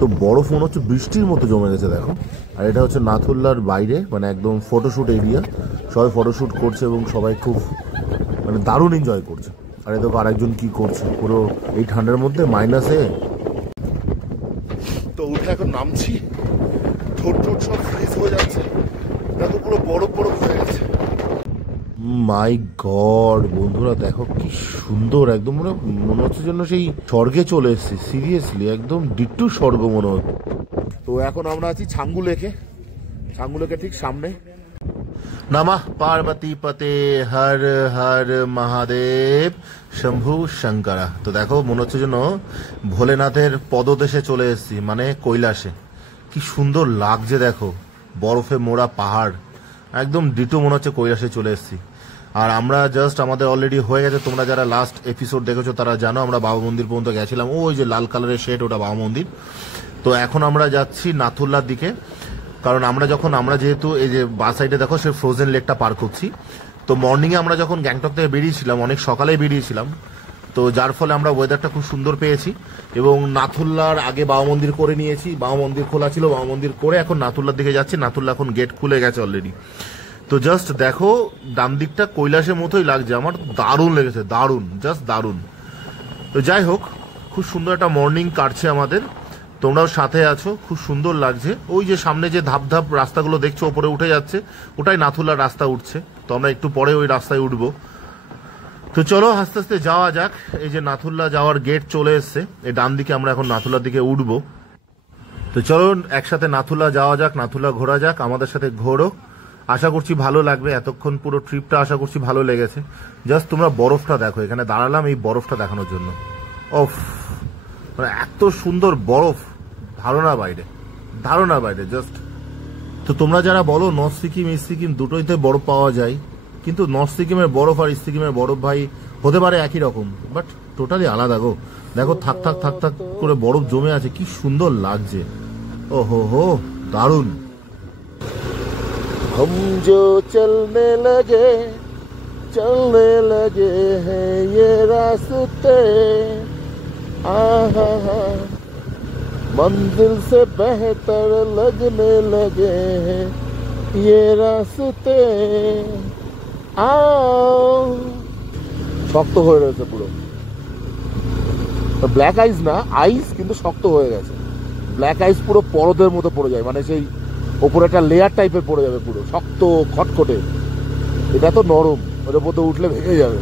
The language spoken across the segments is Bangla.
তো বরফ মনে হচ্ছে বৃষ্টির মতো জমে গেছে দেখো। আর এটা হচ্ছে নাথুল্লার বাইরে, মানে একদম ফটোশুট এরিয়া। সবাই ফটোশুট করছে এবং সবাই খুব মানে দারুণ এনজয় করছে। আর এ দেখো আরেকজন কি করছে পুরো এই ঠান্ডার মধ্যে মাইনাসে। তো উঠে এখন নামছি, ঠোঁট ঠোঁট সব ফ্রিজ হয়ে যাচ্ছে, দেখো পুরো বরফ বরফ হয়ে গেছে। মাই গড বন্ধুরা দেখো কি সুন্দর, একদম মনে হচ্ছে যেন সেই স্বর্গে চলে এসেছি। সিরিয়াসলি একদম ডিট্টু স্বর্গ মনে হচ্ছে। তো এখন আমরা আছি ছাঙ্গু লেকে, ছাঙ্গু লেকের ঠিক সামনে। নমঃ পার্বতী পতে হর হর মহাদেব শম্ভু শঙ্করা। তো দেখো মনে হচ্ছে যেন ভোলেনাথের পদদেশে চলে এসেছি, মানে কৈলাসে। কি সুন্দর লাগছে দেখো, বরফে মোড়া পাহাড়, একদম ডিটো মনে হচ্ছে কৈলাসে চলে এসেছি। আর আমরা জাস্ট আমাদের অলরেডি হয়ে গেছে, তোমরা যারা লাস্ট এপিসোড দেখেছো তারা জানো আমরা বাবা মন্দির পর্যন্ত গেছিলাম। ওই যে লাল কালারের শেড ওটা বাবা মন্দির। তো এখন আমরা যাচ্ছি নাথুল্লার দিকে, কারণ আমরা যেহেতু এই যে বা সাইডে দেখো সে ফ্রোজেন লেকটা পার করছি। তো মর্নিংয়ে আমরা যখন গ্যাংটক থেকে বেরিয়েছিলাম অনেক সকালেই বেরিয়েছিলাম, তো যার ফলে আমরা ওয়েদারটা খুব সুন্দর পেয়েছি। এবং নাথুল্লার আগে বাবা মন্দির করে নিয়েছি, বাবা মন্দির খোলা ছিল, বাবা মন্দির করে এখন নাথুল্লার দিকে যাচ্ছি। নাথুল্লা এখন গেট খুলে গেছে অলরেডি। তো জাস্ট দেখো ডান দিকটা কৈলাসের মতোই লাগছে, আমার দারুণ লেগেছে, দারুণ, জাস্ট দারুণ। তো যাই হোক, খুব সুন্দর একটা মর্নিং কাটছে আমাদের, তোমরাও সাথে আছো, খুব সুন্দর লাগছে। ওই যে সামনে যে ধাপ ধাপ রাস্তাগুলো দেখছো ওপরে উঠে যাচ্ছে, ওটাই নাথুল্লার রাস্তা উঠছে। তো আমরা একটু পরে ওই রাস্তায় উঠবো। তো চলো আস্তে আস্তে যাওয়া যাক। এই যে নাথুল্লা যাওয়ার গেট চলে এসছে, এই ডান দিকে আমরা এখন নাথুল্লার দিকে উঠবো। তো চলো একসাথে নাথুল্লা যাওয়া যাক, নাথুল্লা ঘোরা যাক, আমাদের সাথে ঘোরো। আশা করছি ভালো লাগবে, এতক্ষণ পুরো ট্রিপটা আশা করছি ভালো লেগেছে। জাস্ট তোমরা বরফটা দেখো, এখানে দাঁড়ালাম এই বরফটা দেখানোর জন্য। ওফ, মানে এত সুন্দর বরফ, ধারণার বাইরে, ধারণার বাইরে জাস্ট। তো তোমরা যারা বলো নর্থ সিকিম ইস্ট সিকিম দুটোইতে বরফ পাওয়া যায়, কিন্তু নর্থ সিকিমের বরফ আর ইস্ট সিকিমের বরফ ভাই হতে পারে একই রকম, বাট টোটালি আলাদা গো। দেখো থাক থাক থাক থাক করে বরফ জমে আছে, কি সুন্দর লাগছে। ও হো হো, দারুণ। हम जो चलने लगे हैं ये रास्ते, आहा मंजिल से बेहतर लगने लगे हैं ये रास्ते, आओ। শক্ত হয়ে রয়েছে পুরো, ব্ল্যাক আইস না, আইস কিন্তু শক্ত হয়ে গেছে। ব্ল্যাক আইস পুরো পরদের মতো পড়ে যায়, মানে সেই ওপরে একটা লেয়ার টাইপের পড়ে যাবে, পুরো শক্ত খটখটে। এটা তো নরম, ওর উপর তো উঠলে ভেঙে যাবে।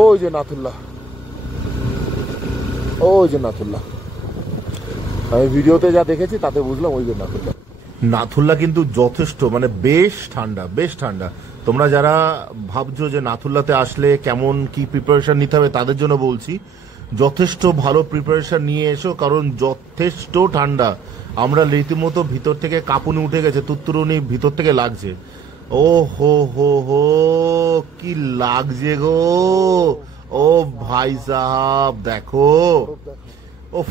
ওই যে নাথুল্লা, ওই যে নাথুল্লা। আমি ভিডিওতে যা দেখেছি তাতে বুঝলাম ওই যে নাথুল্লা। নাথুল্লা কিন্তু যথেষ্ট মানে বেশ ঠান্ডা, বেশ ঠান্ডা। তোমরা যারা ভাবছো যে নাথুল্লাতে আসলে কেমন কি প্রিপারেশন নিতে হবে তাদের জন্য বলছি, যথেষ্ট ভালো প্রিপারেশন নিয়ে এসো, কারণ যথেষ্ট ঠান্ডা। আমরা রীতিমতো ভিতর থেকে কাঁপুনি উঠে গেছে, তুত্তুরুনি ভিতর থেকে লাগছে। ও হো হো হো কি লাগছে গো, ও ভাই সাহাব দেখো। ওফ,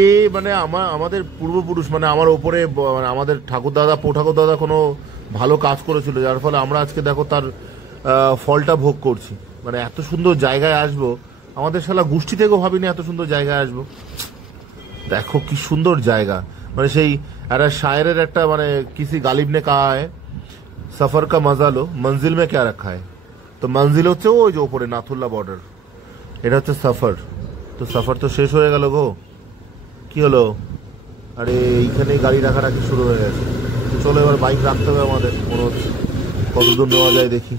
এ মানে আমাদের পূর্বপুরুষ মানে আমার ওপরে মানে আমাদের ঠাকুর দাদা ঠাকুর দাদা কোনো ভালো কাজ করেছিল, যার ফলে আমরা আজকে দেখো তার ফলটা ভোগ করছি। মানে এত সুন্দর জায়গায় আসবো, আমাদের শালা গোষ্ঠী থেকেও ভাবিনি এত সুন্দর জায়গায় আসবো। দেখো কি সুন্দর জায়গা, মানে সেই একটা শায়েরের একটা মানে কিসি গালিব নে কাহা হ্যায় সফর কা মজা লো মঞ্জিল মে ক্যা রাখা হ্যায়। তো মঞ্জিল হচ্ছে ওই যে ওপরে নাথুল্লা বর্ডার, এটা হচ্ছে সফর। তো সফর তো শেষ হয়ে গেল গো। কি হলো? আরে এইখানে গাড়ি রাখারাখি শুরু হয়ে গেছে। তো চলো এবার বাইক রাখতে হবে আমাদের, মনে হচ্ছে কতদূর নেওয়া যায় দেখি।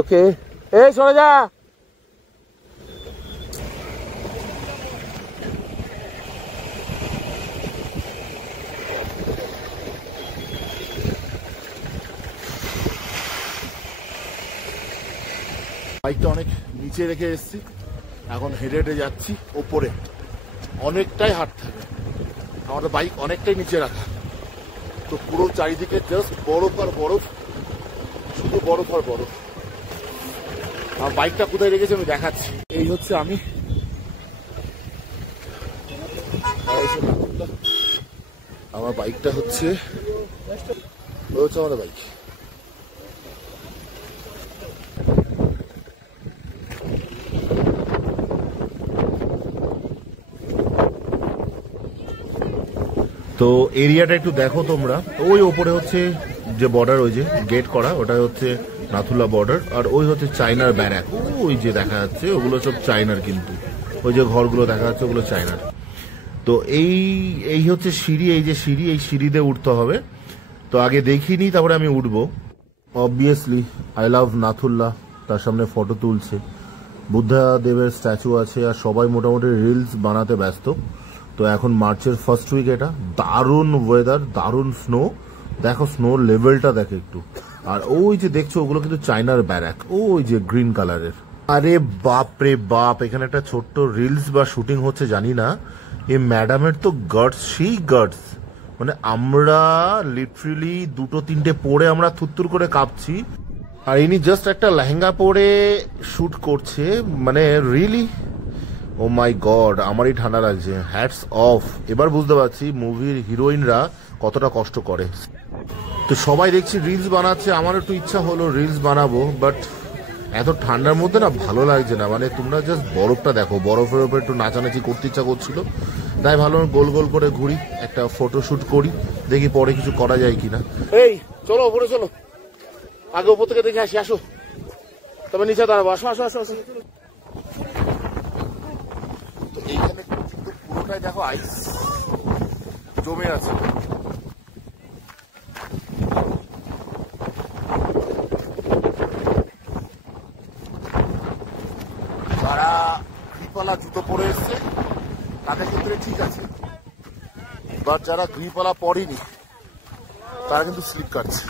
ওকে, এই সরে যা। বাইকটা অনেক নিচে রেখে এসেছি, এখন হেঁটে হেঁটে যাচ্ছি ওপরে। অনেকটাই হাঁটতে হবে, আমাদের বাইক অনেকটাই নিচে রাখা। তো পুরো চারিদিকে জাস্ট বরফ আর বরফ, শুধু বরফ আর বরফ। আমার বাইকটা কোথায় রেখেছি আমি দেখাচ্ছি। এই হচ্ছে আমি, আমার বাইকটা হচ্ছে আমাদের বাইক। তো এরিয়াটা একটু দেখো তোমরা, ওই ওপরে হচ্ছে যে বর্ডার, ওই যে গেট করা ওটা হচ্ছে নাথুল্লা বর্ডার, আর ওই হচ্ছে চায়নার ব্যারাক। ওই যে দেখা যাচ্ছে ওগুলো সব চায়নার, কিন্তু ওই যে ঘরগুলো দেখা যাচ্ছে ওগুলো চায়নার। তো এই হচ্ছে সিঁড়ি, এই যে সিঁড়ি, এই সিঁড়ি দিয়ে উঠতে হবে। তো আগে দেখিনি, তারপরে আমি উঠবো। অবভিয়াসলি আই লাভ নাথুল্লা, তার সামনে ফটো তুলছে, বুদ্ধা দেবের স্ট্যাচু আছে, আর সবাই মোটামুটি রিলস বানাতে ব্যস্ত। তো এখন মার্চের ফার্স্ট উইক, এটা দারুণ ওয়েদার, দারুণ স্নো। দেখো স্নোর লেভেলটা দেখো একটু। আর ওই যে দেখছো ওগুলো কিন্তু চায়নার ব্যারাক, ওই যে গ্রিন কালারের। আরে বাপ রে বাপ, এখানে একটা ছোট্ট রিলস বা শুটিং হচ্ছে জানি না। এই ম্যাডামের তো গার্ডস, সেই গার্ডস, মানে আমরা লিটারেলি দুটো তিনটে পরে আমরা থুত্তুর করে কাঁপছি, আর ইনি জাস্ট একটা লেহেঙ্গা পরে শুট করছে। মানে রিয়েলি ও মাই গড, আমারই ঠান্ডা লাগছে। Hats off. এবার বুঝতে পারছি মুভির হিরোইনরা কতটা কষ্ট করে। তো সবাই দেখছি রিলস বানাচ্ছে, আমার একটু ইচ্ছা হলো রিলস বানাবো, বাট এত ঠান্ডার মধ্যে না ভালো লাগছে না। মানে তোমরা জাস্ট বরফটা দেখো, বরফের উপরে একটু নাচানাচি করতে ইচ্ছা করছিল, তাই ভালো গোল গোল করে ঘুরি, একটা ফটোশুট করি, দেখি পরে কিছু করা যায় কিনা। এই চলো উপরে চলো, আগে উপর থেকে দেখে আসি, আসো। তবে নিচে দাঁড়াবো, আসো আসো আসো আসো। তো এইখানে কিন্তু পুরোটাই দেখো আইস জমে আছে। যারা গ্রিপওয়ালা জুতো পরে এসছে তাদের ক্ষেত্রে ঠিক আছে, বাট যারা গ্রিপওয়ালা পরেনি তারা কিন্তু স্লিপ কাটছে।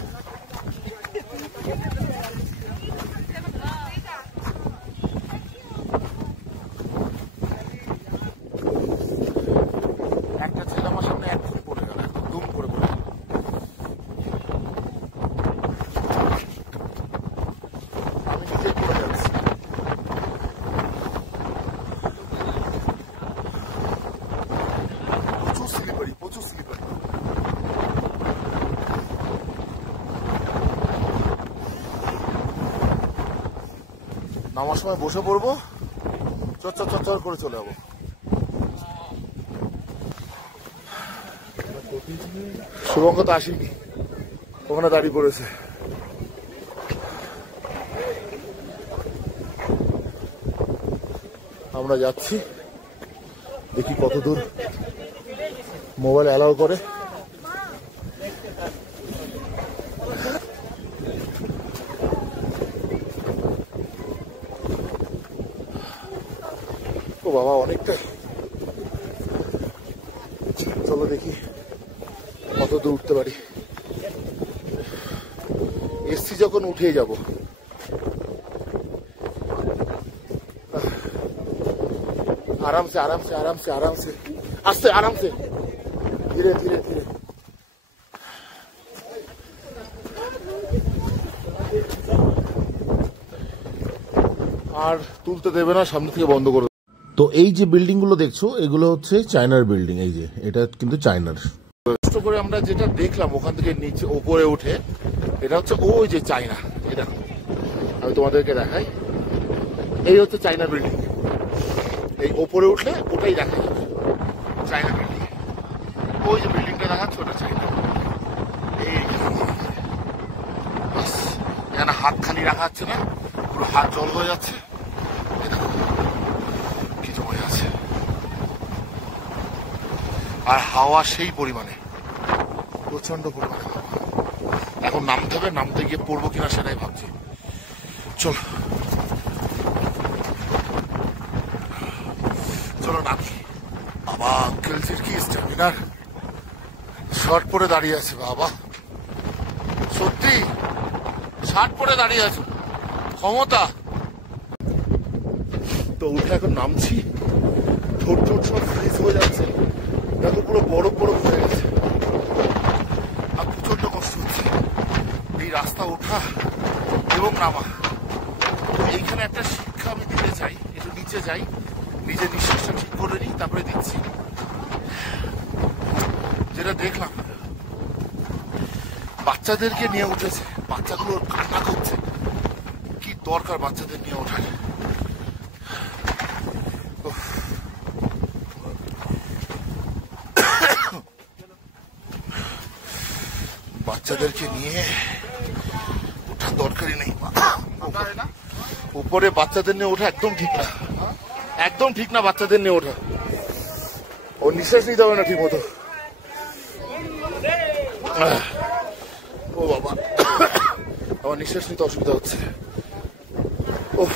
একটা ছেলে আমার সামনে এক ফুট পড়ে গেল, একদম দুম করে পড়ে গেল। আমি নিজে পড়ে যাচ্ছি। প্রচুর স্লিপারি, প্রচুর স্লিপারি। নামার সময় বসে পড়বো, চচ্চর চচ্চর করে চলে যাবো। শুভঙ্ক তো আসেনি, ওখানে দাঁড়িয়ে পড়েছে। আমরা যাচ্ছি, দেখি কত দূর মোবাইল অ্যালাউ করে। বাবা অনেকটা। চলো দেখি কত দূর উঠতে পারি। এসছি যখন উঠেই যাব। আরামসে আরামসে আরামসে আরামসে, আস্তে আরামসে, ধীরে ধীরে ধীরে। আর তুলতে দেবে না, সামনে থেকে বন্ধ করে। তো এই যে বিল্ডিং গুলো দেখছো এগুলো হচ্ছে চায়নার বিল্ডিং। এই যে এটা কিন্তু চায়নার। কষ্ট করে আমরা যেটা দেখলাম ওখান থেকে নিচে ওপরে উঠে, এটা হচ্ছে ওই যে চায়না। এটা আমি তোমাদেরকে দেখাই, এই হচ্ছে চায়না বিল্ডিং। এই ওপরে উঠলে ওটাই দেখা যাবে চায়না বিল্ডিং। ওই যে বিল্ডিংটা দেখাচ্ছে ওটা চায়না। এই এখানে হাত খালি রাখা যাচ্ছে না, পুরো হাত জল হয়ে যাচ্ছে। কি জমে আছে, আর হাওয়া সেই পরিমাণে, প্রচন্ড পরিমাণে হাওয়া। এখন নামতে হবে, নামতে গিয়ে পড়বো কিনা সেটাই ভাবছি। চলো চলো নামি। বাবা আঙ্কেলজির কি স্ট্যামিনার, শার্ট পরে দাঁড়িয়ে আছে বাবা, সত্যি শার্ট পরে দাঁড়িয়ে আছে, ক্ষমতা। তো উঠে এখন নামছি, ঠোঁট ঠোঁট সব ফ্রিজ হয়ে যাচ্ছে, দেখো পুরো বরফ বরফ হয়ে গেছে, আর প্রচন্ড কষ্ট হচ্ছে এই রাস্তা ওঠা এবং নামা। এইখানে একটা শিক্ষা আমি দিতে চাই, একটু নিচে যাই, নিজে নিঃশ্বাসটা ঠিক করে নিই, তারপরে দিচ্ছি। যেটা দেখলাম বাচ্চাদেরকে নিয়ে উঠেছে, বাচ্চাগুলো কান্না করছে, কি দরকার বাচ্চাদের নিয়ে ওঠার। বাচ্চাদেরকে নিয়ে ওঠার দরকারই নেই। উপরে বাচ্চাদের নিয়ে ওঠা একদম ঠিক না, একদম ঠিক না বাচ্চাদের নিয়ে ওঠা। ও নিঃশ্বাস নিতে হবে না ঠিক মতো। ও বাবা, আমার নিঃশ্বাস নিতে অসুবিধা হচ্ছে। ওফ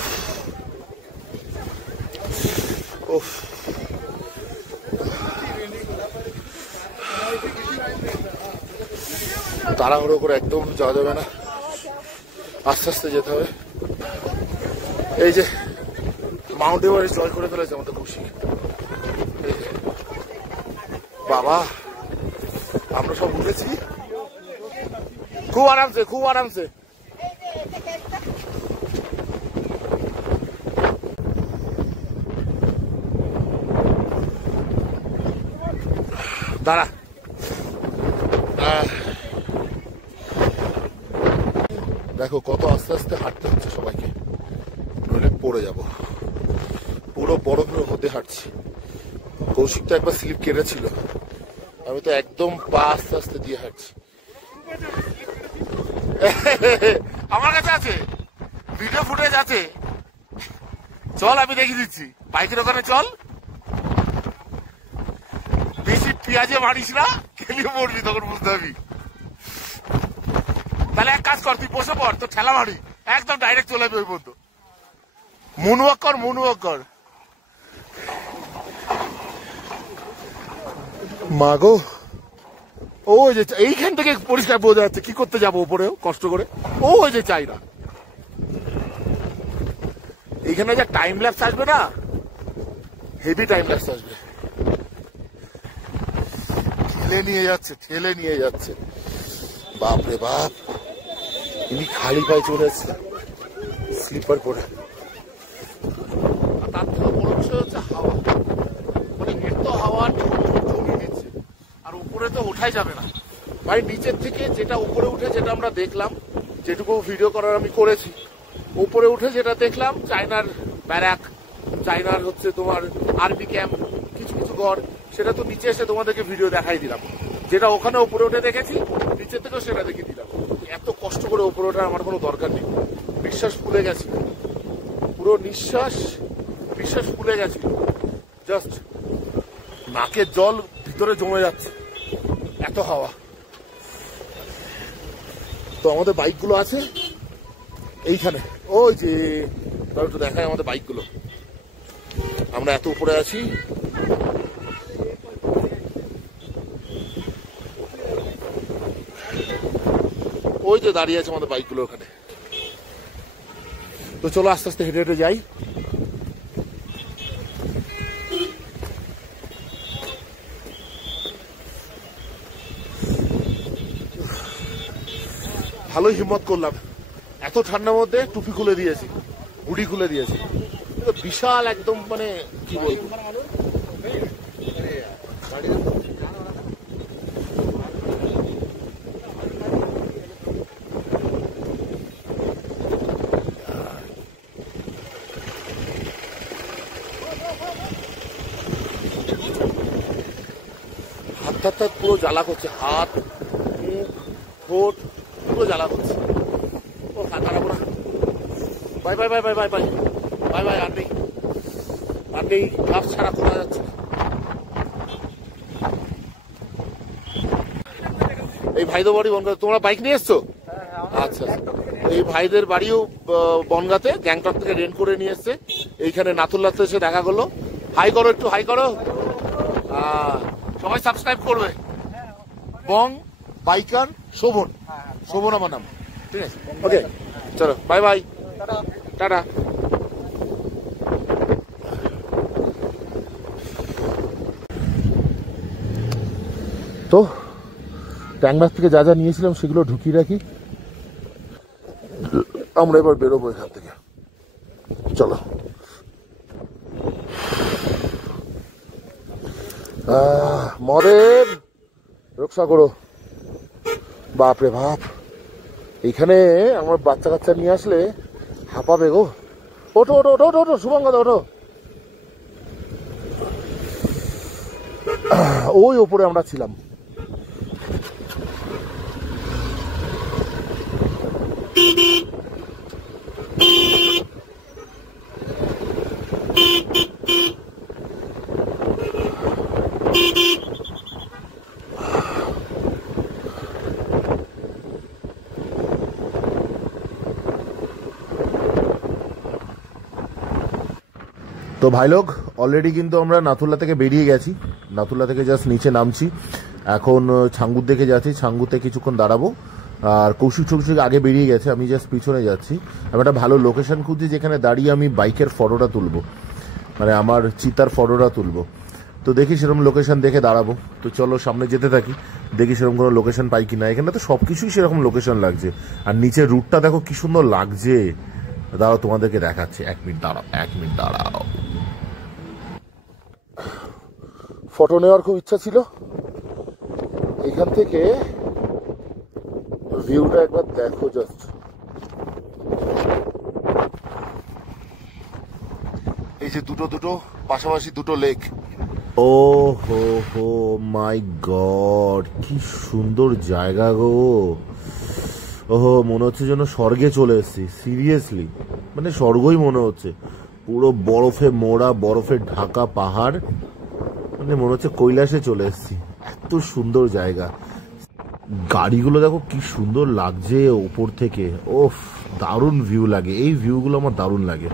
ওফ, তাড়াহুড়ো করে একদম যাওয়া যাবে না, আস্তে আস্তে যেতে হবে। এই যে মাউন্ট এভারেস্ট জয় করে ফেলেছে আমাদের খুশি। বাবা আমরা সব উঠেছি খুব আরামসে, খুব আরামসে। দাঁড়া, দেখো কত আস্তে আস্তে হাঁটতে হচ্ছে সবাইকে, নইলে পড়ে যাব। পুরো বরফের মধ্যে হাঁটছি। কৌশিক তো একবার স্লিপ কেটেছিল, আমি তো একদম পা আস্তে আস্তে দিয়ে হাঁটছি। আমার কাছে আছে ভিডিও ফুটেজ আছে, চল আমি দেখিয়ে দিচ্ছি। বাইকের ওখানে চল, বেশি পেঁয়াজে মারিস না, খেলে পড়বি, তখন বুঝতে পারবি। তাহলে এক কাজ কর, তুই বসে পড়, তো ঠেলা মারি একদম ডাইরেক্ট চলে যাবে ওই পর্যন্ত। মুনওয়াক কর, মুনওয়াক কর। মাগো, ওই যে এইখান থেকে পরিষ্কার বোঝা যাচ্ছে। কি করতে যাবো উপরেও কষ্ট করে? ওই যে চাই না, এইখানে যে টাইম ল্যাপস আসবে না, হেভি টাইম ল্যাপস আসবে। ঠেলে নিয়ে যাচ্ছে, ঠেলে নিয়ে যাচ্ছে, বাপরে বাপ। ইনি খালি পায়ে চলে এসছে স্লিপার পরে। তার থেকে বড় বিষয় হচ্ছে হাওয়া, মানে এত হাওয়া জমিয়ে দিচ্ছে, আর উপরে তো ওঠাই যাবে না ভাই। নিচের থেকে যেটা উপরে উঠে যেটা আমরা দেখলাম, যেটুকু ভিডিও করার আমি করেছি, উপরে উঠে যেটা দেখলাম চায়নার ব্যারাক, চায়নার হচ্ছে তোমার আর্মি ক্যাম্প, কিছু কিছু ঘর, সেটা তো নিচে এসে তোমাদেরকে ভিডিও দেখাই দিলাম। যেটা ওখানে উপরে উঠে দেখেছি, নিচের থেকেও সেটা দেখিয়ে দিলাম। এত কষ্ট করে উপরে ওঠার আমার কোনো দরকার নেই। বিশ্বাস ফুলে গেছে, পুরো বিশ্বাস ফুলে গেছে, জাস্ট নাকের জল ভিতরে জমে যাচ্ছে, এত হাওয়া। তো আমাদের বাইকগুলো আছে এইখানে, ওই যে একটু দেখায় আমাদের বাইকগুলো। আমরা এত উপরে আছি। ওই যে দাঁড়িয়ে আছে আমাদের বাইকগুলো ওখানে। তো চলো আস্তে আস্তে হেঁটে হেঁটে যাই। ভালোই হিম্মত করলাম, এত ঠান্ডার মধ্যে টুপি খুলে দিয়েছি, হুডি খুলে দিয়েছি। বিশাল একদম, মানে কি বলবো, হাত পুরো জ্বালা করছে, হাত, মুখ, ঠোঁট পুরো জ্বালা করছে। ও কাটাবো না। Bye bye bye bye bye bye bye bye. আর নেই, আর নেই, গাছ ছাড়া করা যাচ্ছে। এই ভাইদের বাড়ি বনগাঁ। তোমরা বাইক নিয়ে এসছো? আচ্ছা, এই ভাইদের বাড়িও বনগাঁতে, গ্যাংটক থেকে রেন্ট করে নিয়ে এসছে। এইখানে নাথুল্লাতে এসে দেখা করলো। হাই করো, একটু হাই করো। সবাই সাবস্ক্রাইব করবে। বং বাইকার শোভন, শোভন আমার নাম। ঠিক আছে, ওকে, চলো বাই বাই, টাটা। তো ট্যাংরার থেকে যা যা নিয়েছিলাম সেগুলো ঢুকিয়ে রাখি। আমরা এবার বেরোবো এখান থেকে। চলো। মদের রক্ষা করো। বাপরে বাপ, এইখানে আমার বাচ্চা কাচ্চা নিয়ে আসলে হাঁপাবে গো। ওঠো ওঠো ওঠো ওঠো, শুভঙ্গদা ওঠো। ওই ওপরে আমরা ছিলাম। তো ভাই লোক, অলরেডি কিন্তু আমরা নাথুল্লা থেকে বেরিয়ে গেছি। নাথুল্লা থেকে জাস্ট নিচে নামছি। এখন ছাঙ্গুর দেখে যাচ্ছি, ছাঙ্গুতে কিছুক্ষণ দাঁড়াবো। আর কৌশিক আগে বেরিয়ে গেছে, আমি জাস্ট পিছনে যাচ্ছি। আমি একটা ভালো লোকেশন খুঁজছি যেখানে দাঁড়িয়ে আমি বাইকের ফটোটা তুলবো, মানে আমার চিতার ফটোটা তুলবো। তো দেখি সেরকম লোকেশন দেখে দাঁড়াবো। তো চলো সামনে যেতে থাকি, দেখি সেরকম কোনো লোকেশন পাই কিনা। এখানে তো সবকিছুই সেরকম লোকেশন লাগছে। আর নিচের রুটটা দেখো কি সুন্দর লাগছে। দাঁড়াও তোমাদেরকে দেখাচ্ছি, 1 মিনিট দাঁড়াও, 1 মিনিট দাঁড়াও। ফটো নেওয়ার খুব ইচ্ছা ছিল। এখান থেকে ভিউটা একবার দেখো জাস্ট। এই যে দুটো পাশাপাশি দুটো লেক। ও হো হো মাই গড, কি সুন্দর জায়গা গো। ওহো, মনে হচ্ছে যেন স্বর্গে চলে এসেছি, সিরিয়াসলি, মানে স্বর্গই মনে হচ্ছে। পুরো বরফে মোড়া, বরফে ঢাকা পাহাড়, মানে মনে হচ্ছে কৈলাসে চলে এসেছি। এত সুন্দর জায়গা। গাড়িগুলো দেখো কি সুন্দর লাগছে ওপর থেকে। ওফ, দারুণ ভিউ লাগে। এই ভিউগুলো আমার দারুণ লাগে।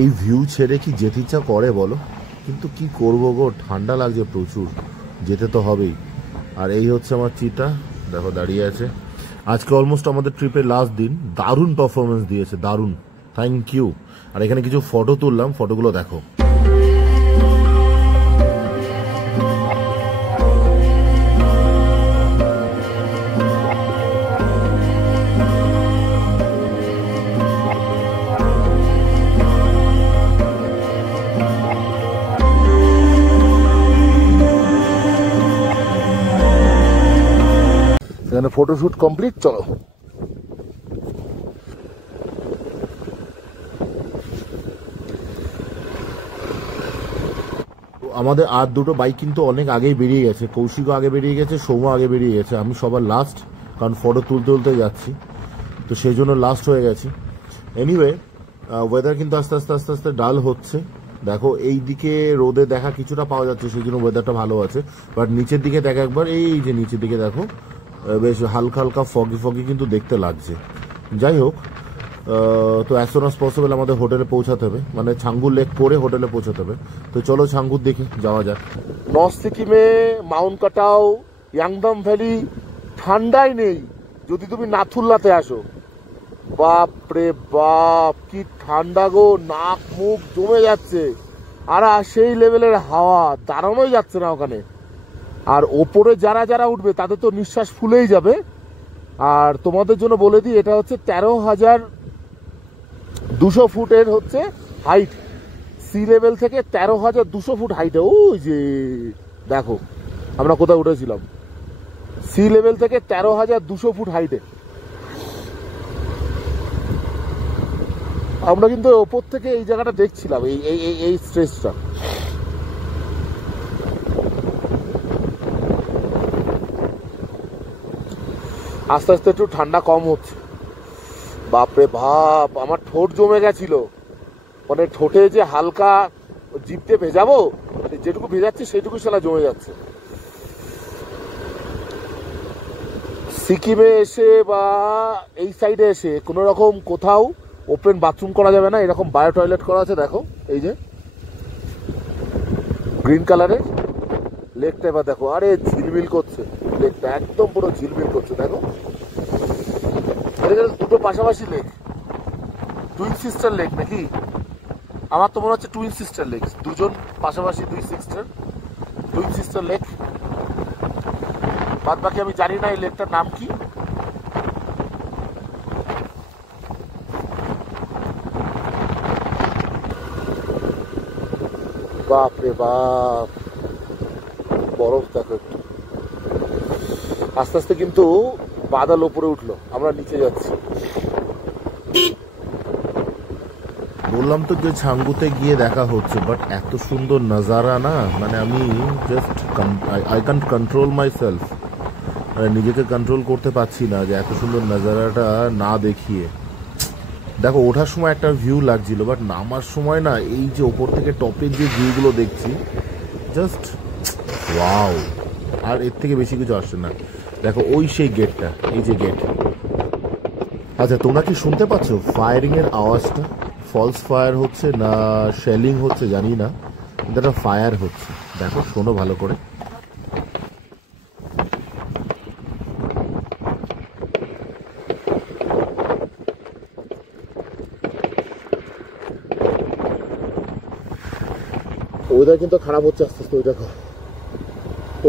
এই ভিউ ছেড়ে কি যেতে ইচ্ছা করে বলো, কিন্তু কি করবো গো, ঠান্ডা লাগছে প্রচুর, যেতে তো হবেই। আর এই হচ্ছে আমার চিতা, দেখো দাঁড়িয়ে আছে। আজকে অলমোস্ট আমাদের ট্রিপের লাস্ট দিন। দারুণ পারফরমেন্স দিয়েছে, দারুণ, থ্যাংক ইউ। আর এখানে কিছু ফটো তুললাম, ফটোগুলো দেখো। এখানে ফটোশুট কমপ্লিট। চলো আমাদের আর দুটো বাইক কিন্তু অনেক আগেই বেরিয়ে গেছে। কৌশিকও আগে বেরিয়ে গেছে, সৌম্য আগে বেরিয়ে গেছে। আমি সবার লাস্ট, কারণ ফটো তুলতে তুলতে যাচ্ছি, তো সেই জন্য লাস্ট হয়ে গেছি। এনিওয়ে, ওয়েদার কিন্তু আস্তে আস্তে আস্তে আস্তে ডাল হচ্ছে। দেখো এই দিকে রোদে দেখা কিছুটা পাওয়া যাচ্ছে, সেই জন্য ওয়েদারটা ভালো আছে। বাট নিচের দিকে দেখো একবার, এই যে নিচের দিকে দেখো বেশ হালকা হালকা ফগি ফগি কিন্তু দেখতে লাগছে। যাই হোক, তো অ্যাজ সুন অ্যাজ পসিবল আমাদের হোটেলে পৌঁছাতে হবে, মানে ছাঙ্গুর লেক পরে হোটেলে পৌঁছাতে হবে। তো চলো ছাঙ্গুর দিকে যাওয়া যাক। নর্থ সিকিমে মাউন্ট কাটাও, ইয়াংদাম ভ্যালি ঠান্ডাই নেই যদি তুমি নাথুল্লাতে আসো। বাপরে বাপ কি ঠান্ডা গো, নাক মুখ জমে যাচ্ছে, আর সেই লেভেলের হাওয়া, দাঁড়ানোই যাচ্ছে না ওখানে। আর ওপরে যারা যারা উঠবে তাদের তো নিঃশ্বাস ফুলেই যাবে। আর তোমাদের জন্য বলে দিই, এটা হচ্ছে 13,200 ফুটের হচ্ছে হাইট, সি লেভেল থেকে 13,200 ফুট হাইটে। ওই যে দেখো আমরা কোথায় উঠেছিলাম, সি লেভেল থেকে 13,200 ফুট হাইটে। আমরা কিন্তু ওপর থেকে এই জায়গাটা দেখছিলাম, এই স্ট্রেচটা। আস্তে আস্তে একটু ঠান্ডা কম হচ্ছে। বাপরে বাপ, আমার ঠোঁট জমে গেছিল, মানে ঠোঁটে যে হালকা জিভ দিয়ে ভেজাবো, যেটুকু ভেজাচ্ছে সেইটুকু সেটা জমে যাচ্ছে। সিকিমে এসে বা এই সাইডে এসে কোনো রকম কোথাও ওপেন বাথরুম করা যাবে না, এরকম বায়ো টয়লেট করা আছে। দেখো এই যে গ্রিন কালারের লেকটা, এবার দেখো, আরে ঝিলমিল করছে লেকটা, একদম পুরো ঝিলমিল করছে। দেখো দুটো পাশাপাশি লেক, টুইন সিস্টার লেক নাকি? আমার তো মনে হচ্ছে টুইন সিস্টার লেক, দুজন পাশাপাশি টুইন সিস্টার লেক। বাদ বাকি আমি জানি না এই লেকটার নাম কি। বাপ রে বাপ, বরফ দেখো একটু। আস্তে আস্তে কিন্তু বাদল উপরে উঠলো, আমরা নিচে যাচ্ছি। বললাম তো যে ছাঙ্গুতে গিয়ে দেখা হচ্ছে, বাট এত সুন্দর নজারা না, মানে আমি just I can't control my self, মানে নিজেকে কন্ট্রোল করতে পারছি না যে এত সুন্দর নজারাটা না দেখিয়ে। দেখো ওঠার সময় একটা ভিউ লাগছিল, বাট নামার সময় না এই যে ওপর থেকে টপের যে ভিউগুলো দেখছি, জাস্ট ওয়াও। আর এর থেকে বেশি কিছু আসছে না। দেখো ওই সেই গেটটা, এই যে গেট। আচ্ছা তোমরা কি শুনতে পাচ্ছ ফায়ারিং এর আওয়াজটা? ফলস ফায়ার হচ্ছে না শেলিং হচ্ছে জানি না, কিন্তু একটা ফায়ার হচ্ছে। দেখো শোনো ভালো করে। ওয়েদার কিন্তু খারাপ হচ্ছে আস্তে আস্তে। ওই দেখো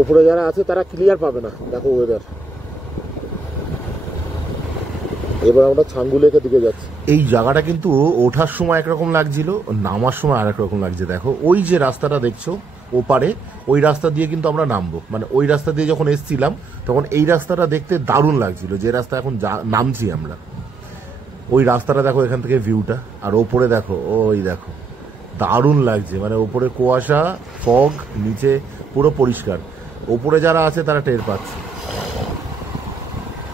উপরে যারা আছে তারা ক্লিয়ার পাবে না। দেখো ওয়েদার। এবার আমরা ছাঙ্গু লেকের দিকে যাচ্ছি। এই জায়গাটা কিন্তু ওঠার সময় একরকম লাগছিল, নামার সময় আর এক রকম লাগছে। দেখো ওই যে রাস্তাটা দেখছো ওপারে, ওই রাস্তা দিয়ে কিন্তু আমরা নামবো, মানে ওই রাস্তা দিয়ে যখন এসছিলাম তখন এই রাস্তাটা দেখতে দারুণ লাগছিল, যে রাস্তা এখন নামছি আমরা। ওই রাস্তাটা দেখো এখান থেকে ভিউটা, আর ওপরে দেখো, ওই দেখো দারুণ লাগছে, মানে ওপরে কুয়াশা, ফগ, নিচে পুরো পরিষ্কার। ওপরে যারা আছে তারা টের পাচ্ছে।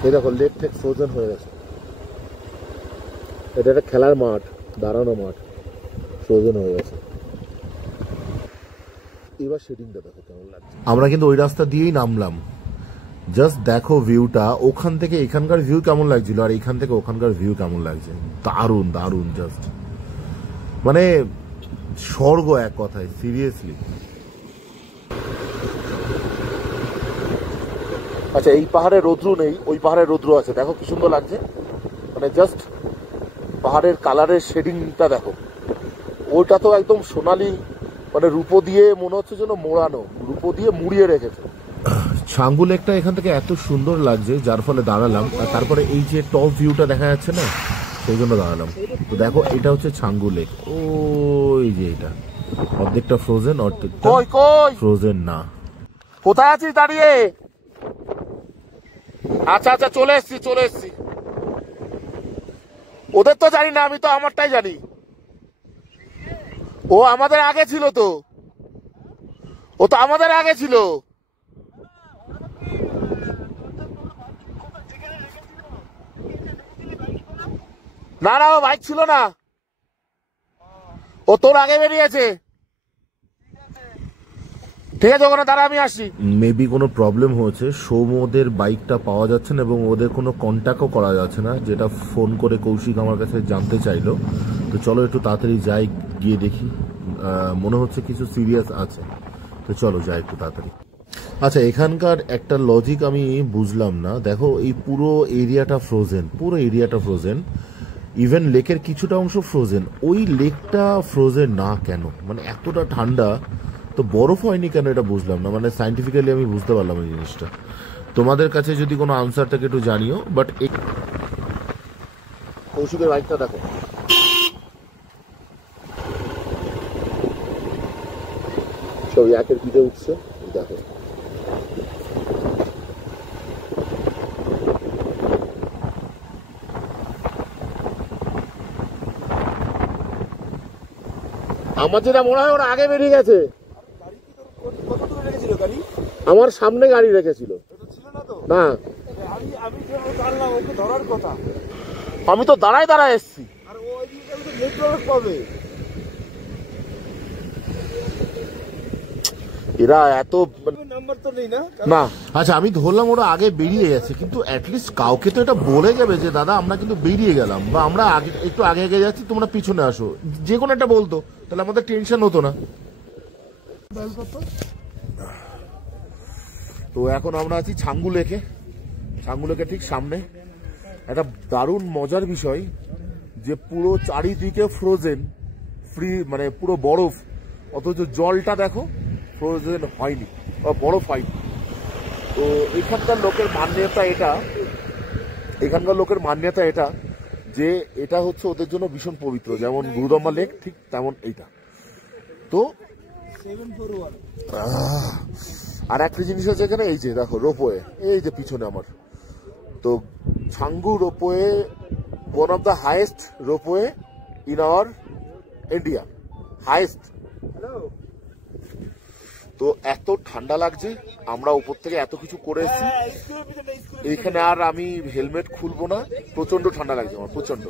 এই দেখো লেক টেক ফ্রোজেন হয়ে গেছে। এটা একটা খেলার মাঠ, দাঁড়ানো মাঠ, ফ্রোজেন হয়ে গেছে। এবার শেডিংটা দেখো কেমন লাগছে। আমরা কিন্তু ওই রাস্তা দিয়েই নামলাম। জাস্ট দেখো ভিউটা, ওখান থেকে এখানকার ভিউ কেমন লাগছিল আর এখান থেকে ওখানকার ভিউ কেমন লাগছে। দারুণ দারুণ, জাস্ট মানে স্বর্গ এক কথায়, সিরিয়াসলি। আচ্ছা এই পাহাড়ে রৌদ্র নেই, ওই পাহাড়ে রৌদ্র আছে। দেখো কি সুন্দর লাগছে, মানে জাস্ট পাহাড়ের কালারের শেডিংটা দেখো। ওইটা তো একদম সোনালি, মানে রূপো দিয়ে মনে হচ্ছে যেন মোড়ানো, রূপো দিয়ে মুড়িয়ে রেখেছে। ছাঙ্গু লেকটা এখান থেকে এত সুন্দর লাগছে, যার ফলে দাঁড়ালাম। আর তারপরে এই যে টপ ভিউটা দেখা যাচ্ছে না, সেই জন্য দাঁড়ালাম। তো দেখো এটা হচ্ছে ছাঙ্গু লেক, ওই যে এটা অর্ধেকটা ফ্রোজেন, অর্ধেকটা ফ্রোজেন না। কোথায় আছিস দাঁড়িয়ে? আচ্ছা আচ্ছা চলে এসছি। ওদের তো জানি না, আমি তো আমারটাই জানি। ও আমাদের আগে ছিল, তো ও তো আমাদের আগে ছিল। না না, ও বাইক ছিল না, ও তোর আগে বেরিয়েছে। ঠিক আছে, ওখানে দাঁড়া, আমি আসছি। মেবি কোনো প্রবলেম হয়েছে, সৌমদের বাইকটা পাওয়া যাচ্ছে না এবং ওদের কোনো কন্ট্যাক্টও করা যাচ্ছে না, যেটা ফোন করে কৌশিক আমার কাছে জানতে চাইলো। তো চলো একটু তাড়াতাড়ি যাই, গিয়ে দেখি। মনে হচ্ছে কিছু সিরিয়াস আছে, তো চলো যাই একটু তাড়াতাড়ি। আচ্ছা, এখানকার একটা লজিক আমি বুঝলাম না। দেখো, এই পুরো এরিয়াটা ফ্রোজেন, পুরো এরিয়াটা ফ্রোজেন, ইভেন লেকের কিছুটা অংশ ফ্রোজেন। ওই লেকটা ফ্রোজেন না কেন? মানে এতটা ঠান্ডা তো বরফ হয়নি কেন, এটা বুঝলাম না। মানে সাইন্টিফিক্যালি আমি বুঝতে পারলাম এই জিনিসটা। তোমাদের কাছে যদি কোনো আনসার থাকে একটু জানিও। বাট এই কৌশিকের বাইকটা দেখো, সব একের পিঠে উঠছে, দেখো। আমার যেটা মনে হয় ওরা আগে বেরিয়ে গেছে। আমার সামনে গাড়ি রেখেছিল না, আমি তো দাঁড়ায় দাঁড়ায় এসছি। এরা এত নাম্বার তো নেই না। আচ্ছা, আমি ধরলাম ওরা আগে বেরিয়ে গেছে, কিন্তু অ্যাটলিস্ট কাউকে তো এটা বলে যাবে যে দাদা আমরা কিন্তু বেরিয়ে গেলাম, বা আমরা আগে একটু আগে আগে যাচ্ছি, তোমরা পিছনে আসো, যে কোনো একটা বলতো, তাহলে আমাদের টেনশন হতো না। তো এখন আমরা আছি ছাঙ্গু লেকে, ছাঙ্গু লেকের ঠিক সামনে। একটা দারুণ মজার বিষয় যে পুরো চারিদিকে ফ্রোজেন, ফ্রি মানে পুরো বরফ, অথচ জলটা দেখো ফ্রোজেন হয়নি বা বরফ হয়নি। তো এখানকার লোকের মান্যতা এটা যে এটা হচ্ছে ওদের জন্য ভীষণ পবিত্র, যেমন গুরুদম্বা লেক ঠিক তেমন এইটা। তো আর একটা জিনিস হচ্ছে এখানে, এই যে দেখো রোপওয়ে, এই যে পিছনে আমার, তো Changu ropeway one of the highest ropeway in our India, highest. তো এত ঠান্ডা লাগছে, আমরা উপর থেকে এত কিছু করে এসেছি, এইখানে আর আমি হেলমেট খুলবো না, প্রচন্ড ঠান্ডা লাগছে আমার, প্রচন্ড।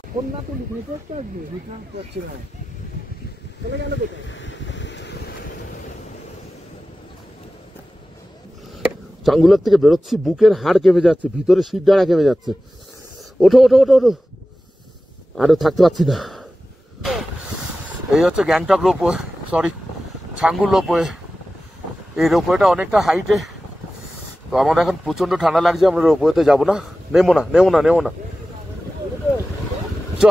চাঙ্গুলার থেকে বেরোচ্ছি, বুকের হাড় কেঁপে যাচ্ছে, ভিতরে শীত ডাঁড়া কেঁপে যাচ্ছে। ওঠো ওঠো ওঠো ওঠো, আর থাকতে পারছি না। এই হচ্ছে Gangtok ropeway, sorry Changu ropeway. এই রোপওয়েটা অনেকটা হাইটে, তো আমার এখন প্রচন্ড ঠান্ডা লাগছে, আমরা রোপওয়েতে যাবো না, নেমো না। চ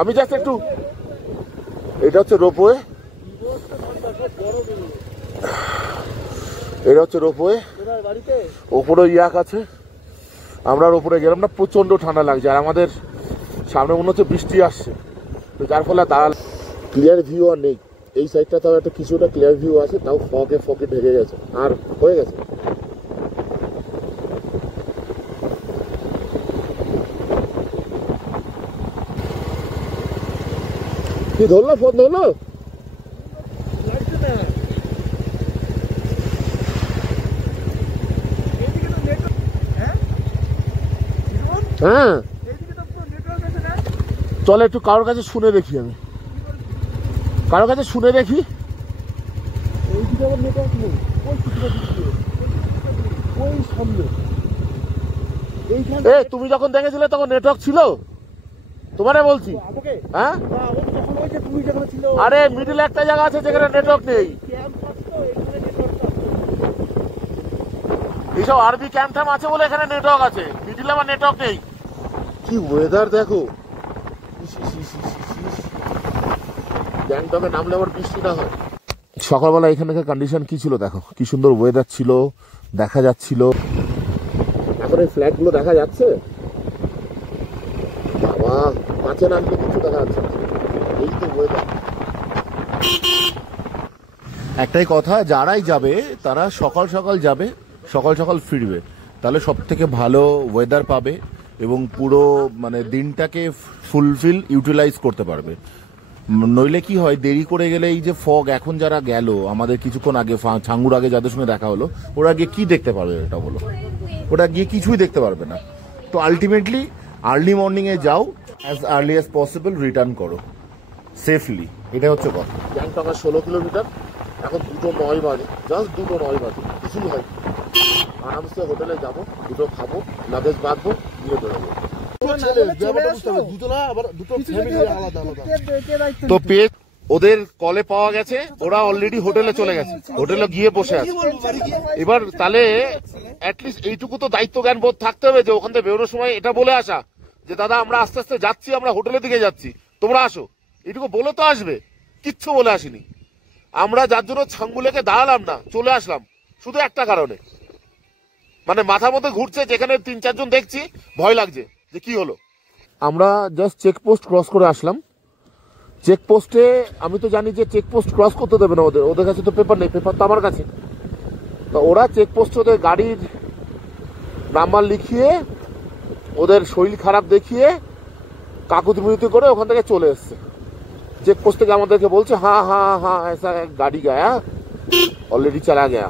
আমি জাস্ট একটু, এটা হচ্ছে রোপওয়ে, এটা হচ্ছে রোপওয়ে, ওপরে ইয়াক আছে। আমরা ওপরে গেলাম না, প্রচন্ড ঠান্ডা লাগছে, আর আমাদের সামনে মনে হচ্ছে বৃষ্টি আসছে, তো যার ফলে দাঁড়াল ক্লিয়ার ভিউ আর নেই। এই সাইডটা তাও একটা কিছুটা ক্লিয়ার ভিউ আছে, তাও ফগে ঢেকে গেছে, আর হয়ে গেছে। কি ধরলো, ফোন ধরলো? হ্যাঁ, চলে একটু কারোর কাছে শুনে দেখি, আমি কারোর কাছে শুনে দেখি। তুমি যখন দেখেছিলে তখন নেটওয়ার্ক ছিল? তোমারে বলছি, হ্যাঁ, আরে মিডিল একটা জায়গা আছে যেখানে নেটওয়ার্ক নেই। এইসব আরবি ক্যাম্প ট্যাম্প আছে বলে এখানে নেটওয়ার্ক আছে, মিডিলে আমার নেটওয়ার্ক নেই। কি ওয়েদার দেখো, গ্যাংটকে নামলে আবার বৃষ্টি না হয়। সকালবেলা এখানকার কন্ডিশন কি ছিল দেখো, কি সুন্দর ওয়েদার ছিল, দেখা যাচ্ছিল। এখন এই ফ্ল্যাগ গুলো দেখা যাচ্ছে, বাবা মাঝে নামলে কিছু দেখা যাচ্ছে না। এই তো ওয়েদার। একটাই কথা, যারাই যাবে তারা সকাল সকাল যাবে, সকাল সকাল ফিরবে, তাহলে সব থেকে ভালো ওয়েদার পাবে এবং পুরো মানে দিনটাকে ফুলফিল ইউটিলাইজ করতে পারবে। নইলে কি হয়, দেরি করে গেলে এই যে ফগ, এখন যারা গেল আমাদের কিছুক্ষণ আগে ছাঙ্গুর আগে যাদের সঙ্গে দেখা হলো, ওরা গিয়ে কি দেখতে পারবে এটা বলো? ওরা গিয়ে কিছুই দেখতে পারবে না। তো আলটিমেটলি আর্লি মর্নিং এ যাও, as early as possible return করো সেফলি, এটা হচ্ছে কথা। গ্যাংটক 16 কিলোমিটার, এখন 2:09 বাজে, জাস্ট 2:09 বাজে, কিছুই হয়। আরামসে হোটেলে যাবো, দুটো খাবো, লাগেজ বাঁধবো, নিয়ে বেরোবো। তো পেয়ে ওদের কলে পাওয়া গেছে, ওরা অলরেডি হোটেলে চলে গেছে, হোটেলে গিয়ে বসে আছে। এবার তাহলে অ্যাটলিস্ট এইটুকু তো দায়িত্ব জ্ঞান বোধ থাকতে হবে যে ওখান থেকে বেরোনোর সময় এটা বলে আসা যে দাদা আমরা আস্তে আস্তে যাচ্ছি, আমরা হোটেলের দিকে যাচ্ছি, তোমরা আসো। এইটুকু বলে তো আসবে, কিচ্ছু বলে আসিনি। আমরা যার জন্য ছাঙ্গুলেকে দাঁড়ালাম না, চলে আসলাম শুধু একটা কারণে, মানে মাথার মধ্যে ঘুরছে, যেখানে 3-4 জন দেখছি ভয় লাগছে যে কি হলো। আমরা জাস্ট চেকপোস্ট ক্রস করে আসলাম। চেকপোস্টে আমি তো জানি যে চেকপোস্ট ক্রস করতে দেবে না, ওদের কাছে তো পেপার নেই, পেপার তো আমার কাছে। তো ওরা চেকপোস্টে ওদের গাড়ির নাম্বার লিখিয়ে, ওদের শরীর খারাপ দেখিয়ে কাকুতি মিনতি করে ওখান থেকে চলে এসছে। চেকপোস্ট থেকে আমাদেরকে বলছে হ্যাঁ হ্যাঁ হ্যাঁ ऐसा गाड़ी गया, ऑलरेडी चला गया।